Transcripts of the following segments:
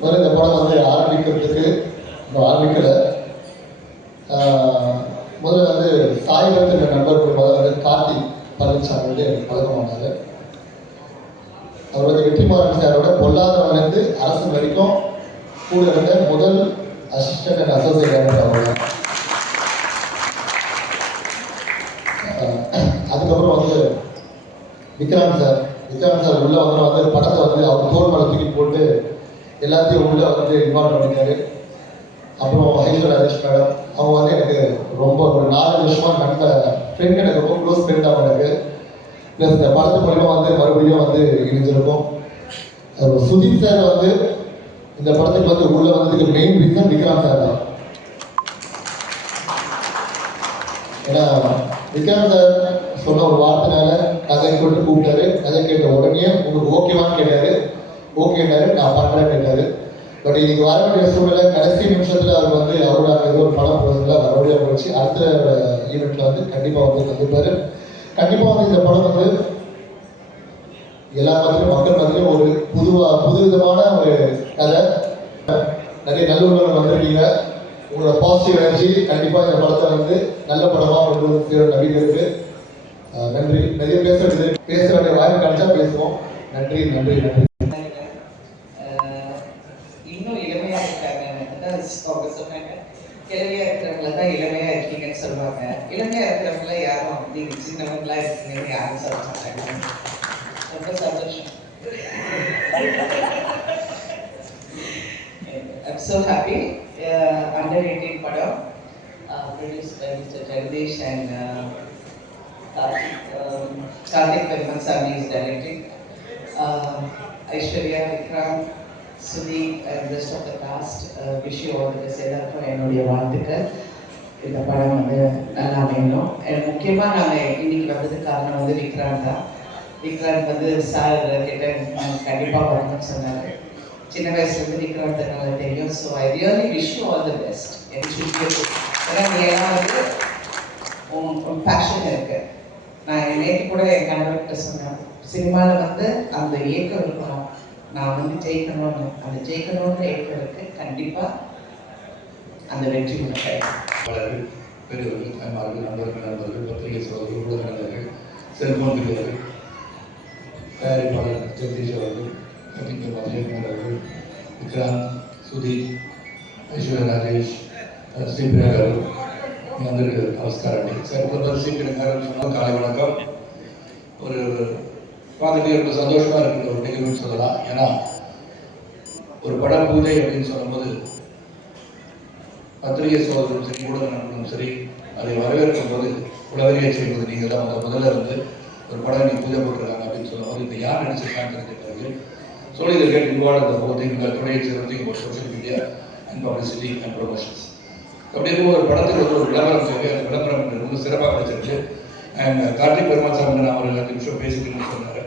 முதல்ல இந்த படம் வந்து ஆரம்பிக்கிறதுக்கு இன்னும் ஆரம்பிக்கலை. முதல்ல வந்து சாய்பத்து என்ற நண்பர்கள் முதல்ல வந்து கார்த்தி பழனிசாமி வந்து எனக்கு பழக்கமானார். அவர் வந்து வெற்றிமாறன் சாரோட பொல்லாதவன்லேருந்து அரசு வரைக்கும் கூட இருந்த முதல் அசிஸ்டன்ட் அண்ட் அசோசியேட் அவங்க. அதுக்கப்புறம் வந்து விக்ராந்த் சார் உள்ள வந்து படத்தை வந்து அவர் தோல் மேலே தூக்கி போட்டு எல்லாத்தையும் உள்ள வந்து இன்வால்வ் பண்ணிட்டாரு. அப்புறம் ஐஸ்வர் ராஜேஷ் மேடம் அவங்க வந்து எனக்கு ரொம்ப ஒரு 4 வருஷமா நல்ல ஃப்ரெண்ட், எனக்கு ரொம்ப க்ளோஸ் ஃப்ரெண்ட் அவங்க எனக்கு. ப்ளஸ் இந்த படத்து மூலிமா வந்து மறுபடியும் வந்து இணைஞ்சிருக்கும். சுதீப் சார் வந்து இந்த படத்துக்கு வந்து உள்ள வந்ததுக்கு மெயின் ரீசன் விக்ராந்த் சார் தான். ஏன்னா விக்ராந்த் சார் சொன்ன ஒரு வார்த்தைனால கதை கேட்டு கூப்பிட்டாரு. கதை கேட்ட உடனே உங்களுக்கு ஓகேவான்னு கேட்டாரு. ஓகேன்னாரு, நான் பண்ணுறேன்னு கேட்டாரு. பட் இன்னைக்கு வர வேண்டிய சூழ்நிலை கடைசி நிமிஷத்தில் அவர் வந்து அவரோட ஏதோ ஒரு படம் போகிறதுல வரவழியாக போச்சு. அடுத்த ஈவெண்ட்டில் வந்து கண்டிப்பாக வந்து கண்டிப்பார். கண்டிப்பாக வந்து இந்த படம் வந்து எல்லா மத்தியிலும் மக்கள் மத்தியிலும் ஒரு புது விதமான ஒரு கதை. நிறைய நல்லுள்ளவர்கள் வந்திருக்கீங்க. உங்களோட பாசிட்டிவ் எனர்ஜி கண்டிப்பாக இந்த படத்தை வந்து நல்ல படமாக கொண்டு வந்து சேர நம்பிக்கை இருக்கு. நன்றி. நிறைய பேச வேண்டிய வாய்ப்பு கிடைச்சா பேசுவோம். நன்றி நன்றி நன்றி. இன்னும் இளமையா இருக்காங்க. அவங்க சொன்னாங்க கிழமையா இருக்கிறவங்கள தான் இளமையா இருக்கீங்கன்னு சொல்லுவாங்க. இளமையா இருக்கிறவங்கள யாரும் நீங்க சின்னவங்களா இருக்கீங்கன்னு யாரும் சொல்ல மாட்டாங்க. ரொம்ப சந்தோஷம். I'm so happy. Under 18 padam produced by Mr. Jagdish and Karthik Perumalsamy is directing. Aishwarya, Vikram, Sudeep and rest of the cast wish you all the best. எல்லாருக்கும் என்னுடைய வாழ்த்துக்கள். இந்த படம் வந்து நல்லா வேணும். முக்கியமாக நான் இன்னைக்கு வந்ததுக்கு காரணம் வந்து விக்ராந்த் தான். விக்ராந்த் வந்து சார் கிட்ட கண்டிப்பாக வரணும்னு சொன்னார். சின்ன வயசுலேருந்து விக்ராந்த் நல்லா தெரியும். So I really wish you all the best. ஏன்னா நீ எல்லாம் வந்து உன் பேஷன் இருக்கு. நான் நேற்று கூட என் கணவர்கிட்ட சொன்னேன், சினிமாவில் வந்து அந்த ஏக்கம் இருக்கணும், நான் வந்து ஜெயிக்கணும்னு. அந்த ஜெயிக்கணுன்ற ஏக்கம் இருக்கு. கண்டிப்பாக அந்த வெற்றி உனக்கு. பலர்கள், பெரியவர்கள், தாய்மார்கள், நண்பர்கள், பத்திரிகை சோழர்கள், ஊடக நண்பர்கள், செல்போன் பிரியர்கள், தயாரிப்பாளர் ஜெகதீஷ் அவர்கள், கவிஞர் மதுரேந்திரன் அவர்கள், விக்ராந்த், சுதீப், ஐஸ்வர்யா ராஜேஷ், ஸ்ரீபிரியா గారు మీ అందరికీ నమస్కారం అండి. సార్ కొందరు ஸ்ரீபிரியா గారు சொன்னால் காலை வணக்கம். ஒரு பார்த்துட்டு ரொம்ப சந்தோஷமாக இருக்கிற ஒரு நிகழ்வுன்னு சொல்லலாம். ஏன்னா ஒரு பட பூஜை அப்படின்னு சொல்லும்போது பத்திரிகை சோதரும் சரி, ஊடக நண்பர்களும் சரி, அதை வரவேற்கும் போது உலகறிய செய்வது நீங்கள் தான் முதல்ல இருந்து ஒரு படம் நீ பூஜை போட்டுருக்காங்க அப்படின்னு சொல்லும்போது இந்த யார் நினைச்சிருக்கான்னு தெரிஞ்சுக்கிறது. So they get involved in the whole thing. Today it's everything about social media and publicity and promotions. அப்படி இருக்கும் ஒரு படத்துக்கு ஒரு விளம்பரம் தேவை. அந்த விளம்பரம் ரொம்ப சிறப்பாக கிடைச்சிருக்கு. அண்ட் கார்த்திக் பெருமாள்சாமி நான் ஒரு 2 நிமிஷம் பேசிக்கணும்னு சொன்னார்.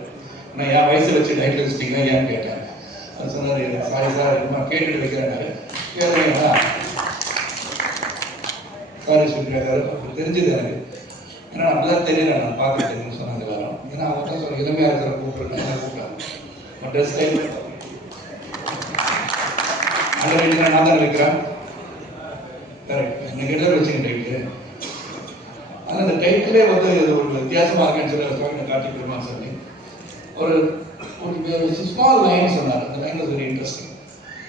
நான் என் வயசு வச்சு டைட்டில் வச்சிட்டிங்கன்னா ஏன்னு கேட்டேன். அது சொன்னார், சாரி சார் நான் கேட்டுட்டு வைக்கிறேன்னாரு. கேட்குறீங்களா சாரி ஸ்ரீபிரியா அப்படி தெரிஞ்சது எனக்கு. ஏன்னா அப்படிதான் தெரியல, நான் பார்க்க தெரியும்னு சொன்னாங்க எல்லாரும். ஏன்னா அவங்க தான் சொல்ல இளமையாக இருக்கிற கூப்பிட்ருக்கேன், என்ன கூப்பிட்டாங்க ட்ரெஸ் டைம் அந்த வீட்டில் நான் தான் இருக்கிறேன். கரெக்ட், எனக்கு எதிர வச்சுங்க டைட்டில். ஆனால் அந்த டைட்டிலே வந்து ஒரு வித்தியாசமாக இருக்குன்னு சொல்லி கார்த்திக் பெருமாள்சாமி ஒரு ஸ்மால் லைன் சொன்னார். அந்த லைன் வாஸ் வெரி இன்ட்ரெஸ்டிங்.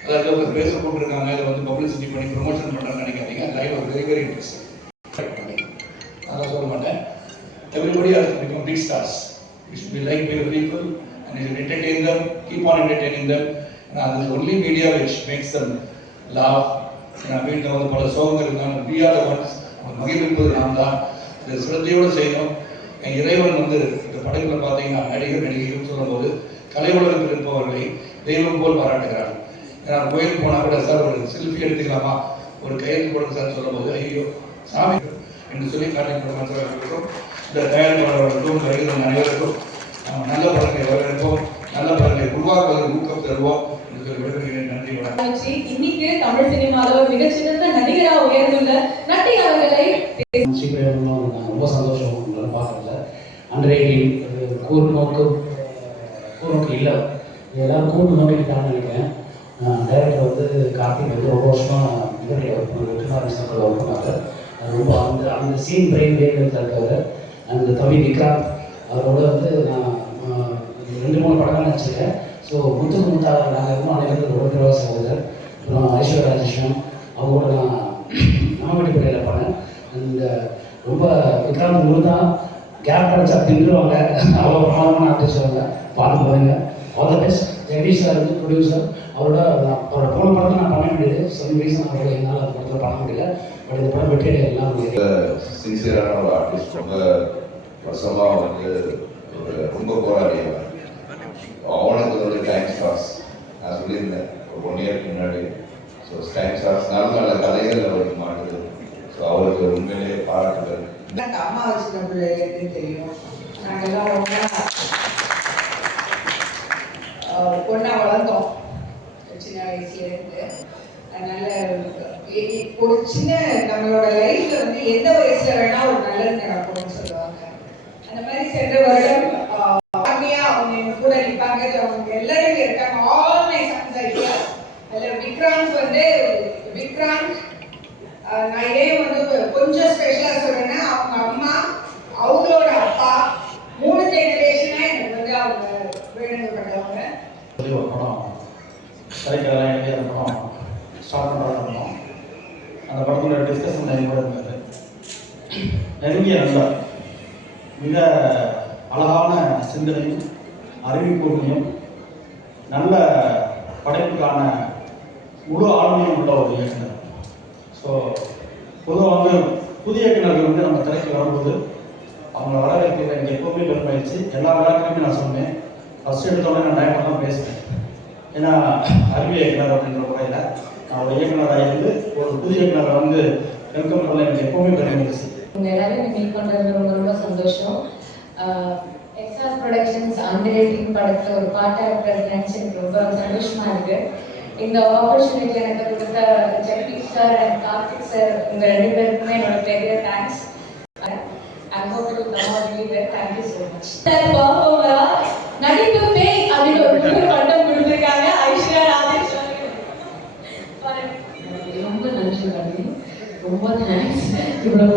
அதாவது அவங்க பேச போட்டிருக்காங்க, இதை வந்து பப்ளிசிட்டி பண்ணி ப்ரொமோஷன் பண்ணுறேன்னு நினைக்காதீங்க. அந்த line was very very interesting. அதான் சொல்ல மாட்டேன். Everybody has to become big stars. We should be liked by the people and you should entertain them, keep on entertaining them. And that is the only media which makes them laugh. And I mean, the பல சோகங்கள் இருந்தாலும் we are the ones மகிழ்விப்பது நாம் தான். இதை சிரத்தையோடு செய்யணும். என் இறைவன் வந்து இந்த படங்களை பார்த்தீங்கன்னா நடிகர் நடிகைகள் சொல்லும்போது கலை உலகத்தில் இருப்பவர்களை தெய்வம் போல் பாராட்டுகிறார்கள். ஏன்னா கோயிலுக்கு போனால் கூட சார் ஒரு செல்ஃபி எடுத்துக்கலாமா, ஒரு கையெழுத்து போடுங்க சார் சொல்லும்போது ஐயோ சாமி என்று சொல்லி கார்த்திக் பெருமாள்சாமிக்கும் இந்த தயாரிப்பாளர்களுக்கும் வருகிற அனைவருக்கும் நல்ல படங்களை வரவேற்போம், நல்ல படங்களை உருவாக்குவதற்கு ஊக்கம் தருவோம் என்று சொல்லி விடுகிறேன். நன்றி, வணக்கம். இன்னைக்கு தமிழ் சினிமாவில் மிகச்சிறந்த நடிகராக உயர்ந்துள்ள நட்டி அவர்களை ரொம்ப சந்தோஷம் உங்களை பார்க்கறதுல. அண்டர் 18 கூர்நோக்கு இல்லை, எல்லாரும் கூட்டு நோக்கிட்டான்னு நினைக்கிறேன். டைரக்டர் வந்து கார்த்திக் வந்து ரொம்ப வருஷமாக மிகப்பெரிய ஒர்க் பண்ண வெற்றிமாறன் சர்க்கிள் ஒர்க் பண்ணாங்க. அது ரொம்ப அந்த சீன் பிரெயின் வேவ்லென்த்தில் இருக்கவர். அந்த தம்பி விக்ராந்த் அவரோட வந்து நான் 2-3 படங்கள் நடிச்சிருக்கேன். ஸோ முத்துக்கு முத்தாக நாங்கள் இன்னும் அனைவருக்கு ரொம்ப பிறவா சகோதரர். அப்புறம் ஐஸ்வர்யா ராஜேஸ்வரன் அவங்க கூட நான் நாமடிப்படையில் பண்ணேன். அந்த ரொம்ப விக்ராந்த் முழுதான் கேப் கிடச்சா தின்றுவாங்க. அவ்வளோ பிரமாதமான ஆர்டிஸ்ட் அவங்க. பார்த்து பாருங்க. All the best. Jagadish sir வந்து ப்ரொடியூசர். அவரோட போன படத்தை நான் பண்ண முடியுது. சம் ரீசன் அவரோட என்னால் அந்த படத்தில் பண்ண முடியல. பட் இந்த படம் வெற்றி எல்லாம் சின்சியரான ஒரு ஆர்டிஸ்ட். ரொம்ப வருஷமாக வந்து ஒரு ரொம்ப போராடியவன். அவனுக்கு ஒரு டைம் ஸ்டார்ஸ் நான் சொல்லியிருந்தேன் ஒரு 1 இயருக்கு முன்னாடி. ஸோ டைம் ஸ்டார்ஸ் நல்ல கதைகள் அவருக்கு மாட்டுது. ஸோ அவருக்கு உண்மையிலேயே பாராட்டுகள். எனக்கு அம்மா வச்சுக்க பிள்ளைன்னு தெரியும். நாங்கள்லாம் ஒன்றா வளர்ந்தோம் சின்ன வயசுலேருந்து. அதனால ஒரு சின்ன நம்மளோட லைஃப்ல வந்து எந்த வயசுல வேணா ஒரு நல்லது நடக்கும்னு சொல்லுவாங்க. அந்த மாதிரி சென்ற வருடம் அவங்க எங்க கூட நிற்பாங்க. அவங்க எல்லாரும் இருக்காங்க. All my sons idea. அதில் விக்ராந்த் வந்து நான் ஏன் வந்து கொஞ்சம் ஸ்பெஷலாக சொல்றேன்னா அவங்க அம்மா அவங்களோட அப்பா 3 ஜெனரேஷனா எனக்கு வந்து அவங்க வேணுங்கப்பட்டவங்க. ஒரு படம் கரைக்கிறதெல்லாம் எழுதி அந்த படம் ஸ்டார்ட் பண்ணுறோம். அந்த படத்தோட டிஸ்கஷன் நிறைய கூட இருந்தது. நெருங்கிய நண்பர், மிக அழகான சிந்தனையும் அறிவுக்கூர்மையும் நல்ல படைப்புக்கான முழு ஆளுமையும் உள்ள ஒரு இயக்குனர். ஸோ பொதுவாக வந்து புதிய இயக்குநர்கள் வந்து நம்ம திரைக்கு வரும்போது அவங்கள வரவேற்கிறது எனக்கு எப்போவுமே பெருமாயிடுச்சு. எல்லா விழாக்களுமே நான் சொன்னேன். ஃபஸ்ட்டு எடுத்தோடனே நான் டைமில் தான் பேசுவேன். ஏன்னா அறிவு இயக்குனர் அப்படின்ற முறையில் நான் ஒரு இயக்குனராக இருந்து ஒரு புதிய இயக்குனரை வந்து வெல்கம் பண்ணல எனக்கு எப்போவுமே பெருமாயிடுச்சு. உங்க எல்லாரையும் மீட் பண்றது ரொம்ப ரொம்ப சந்தோஷம். எக்ஸாஸ் ப்ரொடக்ஷன்ஸ் அண்டர்-18 படத்துல ஒரு பார்ட்டா இருக்கிறது நினைச்சு எனக்கு ரொம்ப சந்தோஷமா இருக்கு. இந்த ஆப்பர்ச்சுனிட்டி எனக்கு கொடுத்த Jagadish sir and Karthik sir உங்க 2 பேருக்குமே என்னோட பெரிய thanks. I hope it will come out really well. Thank you so much. பர்ஃபார்மரா நடிப்பு பேய் அப்படின்னு ஒரு புது பட்டம் கொடுத்திருக்காங்க ஐஸ்வர்யா ராஜேஸ்வரன். ரொம்ப நன்றி கண்ணி. ரொம்ப தேங்க்ஸ். இவ்வளவு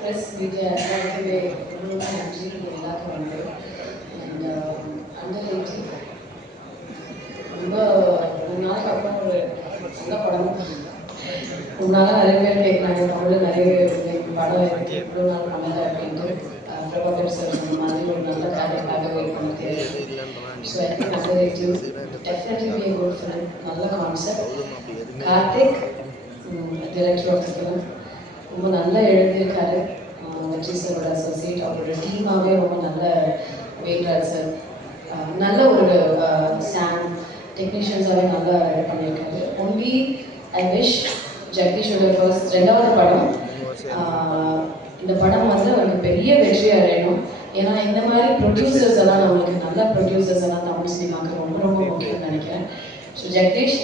ப்ளஸ் விஜய் எல்லாருக்குமே ரொம்ப நன்றி. எல்லாருக்கும் வந்து அண்ட் அண்டர்-18 ரொம்ப 3 நாளுக்கு அப்புறம் ஒரு நல்ல படம். முன்னால நிறைய பேர் கேட்குறாங்க தமிழில் நிறைய படம் இருக்கு இவ்வளோ நாள் பண்ணலை அப்படின்ட்டு. பிரபாகர் சார் இந்த மாதிரி ஒரு நல்ல கதைக்காக வெயிட் பண்ணிட்டு. So I think under eighteen definitely be good film. நல்ல concept. Karthik director of the film ரொம்ப நல்லா எழுதியிருக்காரு. வெற்றி சாரோட அசோசியேட் அவரோட டீமாகவே ரொம்ப நல்ல வெயிட்ராஜ் சார் நல்ல ஒரு சாம் டெக்னீஷியன்ஸாகவே நல்லா இது பண்ணியிருக்காரு. ஒன்லி ஐ விஷ் ஜெகதீஷோட ஃபர்ஸ்ட் 2வது படம் இந்த படம் வந்து அவருக்கு பெரிய வெற்றி அடையணும். ஏன்னா இந்த மாதிரி ப்ரொடியூசர்ஸ் எல்லாம் நம்மளுக்கு நல்ல ப்ரொடியூசர்ஸ் எல்லாம் தமிழ் சினிமாவுக்கு ரொம்ப ரொம்ப முக்கியம்னு நினைக்கிறேன். So Jagadish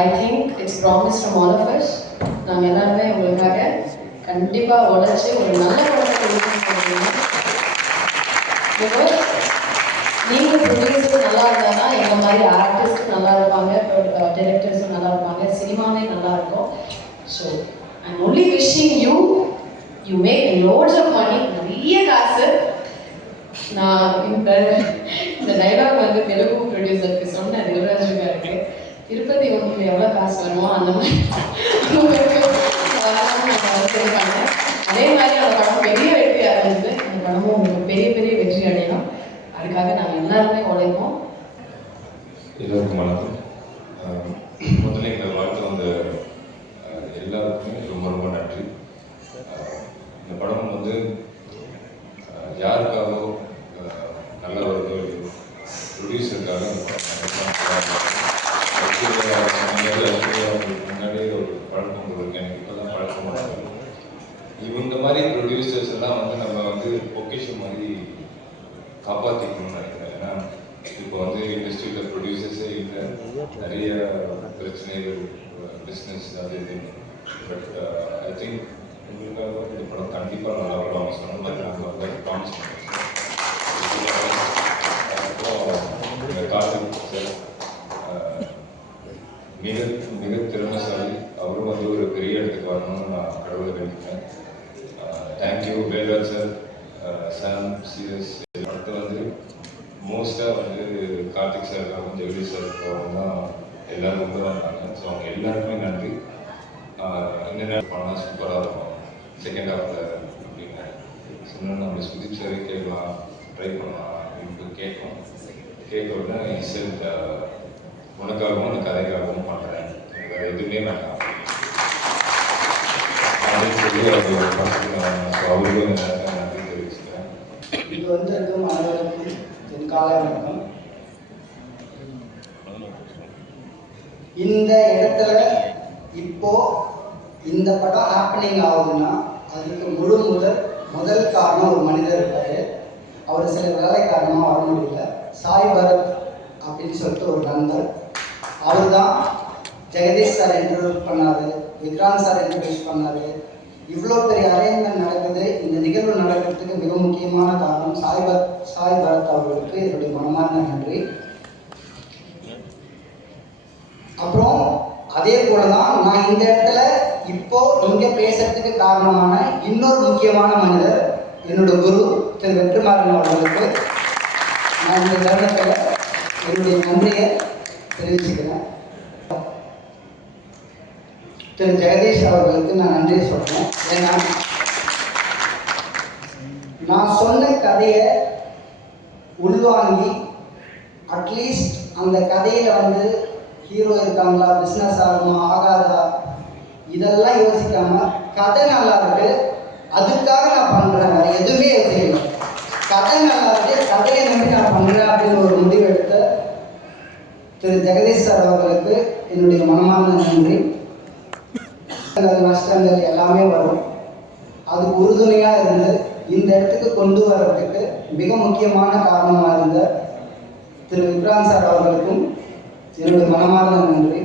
I think it's promise from all of us. நாங்கள் எல்லாருமே உங்களுக்காக கண்டிப்பாக உழைச்சி ஒரு நல்ல படத்தை கொடுக்கணும். பிகாஸ் நீங்கள் ப்ரொடியூசர் நல்லா இருந்தால் தான் எங்கள் மாதிரி ஆர்டிஸ்ட் நல்லா இருப்பாங்க, டைரக்டர்ஸும் நல்லா இருப்பாங்க, சினிமாவே நல்லா இருக்கும். So I'm only wishing you make lots of money. நிறைய காசு. நான் இந்த டைலாக் வந்து தெலுங்கு ப்ரொடியூசருக்கு சொன்ன தில்ராஜு காருக்கு திருப்பதி உங்களுக்கு எவ்வளோ காசு வருமோ அந்த மாதிரி சொல்லியிருக்காங்க. அதே மாதிரி அந்த படம் பெரிய வெற்றி அடைஞ்சது. அந்த படமும் உங்களுக்கு பெரிய பெரிய வெற்றி அடையணும். அதுக்காக நாங்கள் எல்லாருமே உழைப்போம். எல்லோருக்கும் வணக்கம். முதல்ல எங்களை வாழ்த்து வந்த எல்லாருக்குமே ரொம்ப ரொம்ப நன்றி. இந்த படம் வந்து யாருக்காகவோ நல்ல ஒரு ப்ரொடியூசருக்காக முன்னாடியே ஒரு பழக்கம் இருக்கு. எனக்கு இப்போ தான் பழக்கமாக இருக்கு. இவங்க மாதிரி ப்ரொடியூசர்ஸ் எல்லாம் வந்து நம்ம வந்து பொக்கிஷம் மாதிரி காப்பாற்றிக்கணும்னு நினைக்கிறேன். ஏன்னா இப்போ வந்து இண்டஸ்ட்ரியில் ப்ரொடியூசர்ஸே இல்லை, நிறைய பிரச்சனைகள், பிஸ்னஸ் அது இதுன்னு. பட் ஐ திங்க் உங்களுக்காக இந்த படம் கண்டிப்பாக நல்லா வரும். அவங்க சொன்ன மாதிரி நாங்கள் வந்து ப்ராமிஸ் பண்ணுறோம். அப்புறம் கார்த்திக் சார் பண்ணியிருக்கேன். தேங்க்யூ வேல்ராஜ் சார், சாம், சிஎஸ். அடுத்து வந்து மோஸ்ட்டாக வந்து கார்த்திக் சாருக்காகவும் ஜெகதீஷ் சாருக்காகவும் தான் எல்லோரும் கொண்டு வந்தாங்க. ஸோ அவங்க எல்லாருக்குமே நன்றி. இந்த நேரம் பண்ணால் சூப்பராக இருக்கும் செகண்ட் ஹாஃபில் அப்படின்னு சொன்னால் நம்ம சுதீப் சாரே கேட்கலாம், ட்ரை பண்ணலாம் அப்படின்னு கேட்க உடனே இசல் உனக்காகவும் அந்த கதைக்காகவும் பண்ணுறேன், எனக்கு வேறு எதுவுமே வேண்டாம் அப்படின்னு சொல்லி அவருக்கும் இந்த நேரத்தில் நன்றி தெரிவிச்சுக்கிறேன். இது வந்திருக்கும் அனைவருக்கும் என் காலை வணக்கம். இந்த இடத்துல இப்போ இந்த படம் ஹேப்பனிங் ஆகுதுன்னா அதுக்கு முதல் காரணம் ஒரு மனிதர் இருக்காரு. அவர் சில வேலை காரணமாக வர முடியல. சாய் பரத் அப்படின்னு சொல்லிட்டு ஒரு நண்பர், அவர் தான் ஜெகதீஷ் சார் இன்ட்ரடியூஸ் பண்ணாரு, விக்ராந்த் சார் இன்ட்ரடியூஸ் பண்ணாரு. இவ்வளோ பெரிய அரேஞ்ச்மெண்ட் நடக்குது, இந்த நிகழ்வு நடக்கிறதுக்கு மிக முக்கியமான காரணம் சாய் பரத் அவர்களுக்கு என்னுடைய மனமார்ந்த நன்றி. அப்புறம் அதே போல தான் நான் இந்த இடத்துல இப்போ இங்கே பேசுறதுக்கு காரணமான இன்னொரு முக்கியமான மனிதர் என்னோட குரு திரு வெற்றிமாறன் அவர்களுக்கு நான் இந்த தருணத்தில் என்னுடைய நன்றியை தெரிவிச்சுக்கிறேன். திரு ஜெகதீஷ் அவர்களுக்கு நான் நன்றியை சொல்கிறேன். ஏன்னா நான் சொன்ன கதையை உள்வாங்கி அட்லீஸ்ட் அந்த கதையில் வந்து ஹீரோ இருக்காங்களா, பிஸ்னஸ் ஆகுமா ஆகாதா, இதெல்லாம் யோசிக்காம கதை நல்லா இருக்கு அதுக்காக நான் பண்ணுறேன், வேறு எதுவுமே யோசிக்கல. கதை நல்லா இருக்கு, கதையை நம்பி நான் பண்ணுறேன் அப்படின்னு ஒரு முடிவு எடுத்த திரு ஜெகதீஷ் சார் அவர்களுக்கு என்னுடைய மனமார்ந்த நன்றி. நஷ்டங்கள் எல்லாமே வரும், அதுக்கு உறுதுணையாக இருந்து இந்த இடத்துக்கு கொண்டு வர்றதுக்கு மிக முக்கியமான காரணமாக இருந்த திரு விக்ராந்த் சார் அவர்களுக்கும் என்னுடைய மனமார்ந்த நன்றி.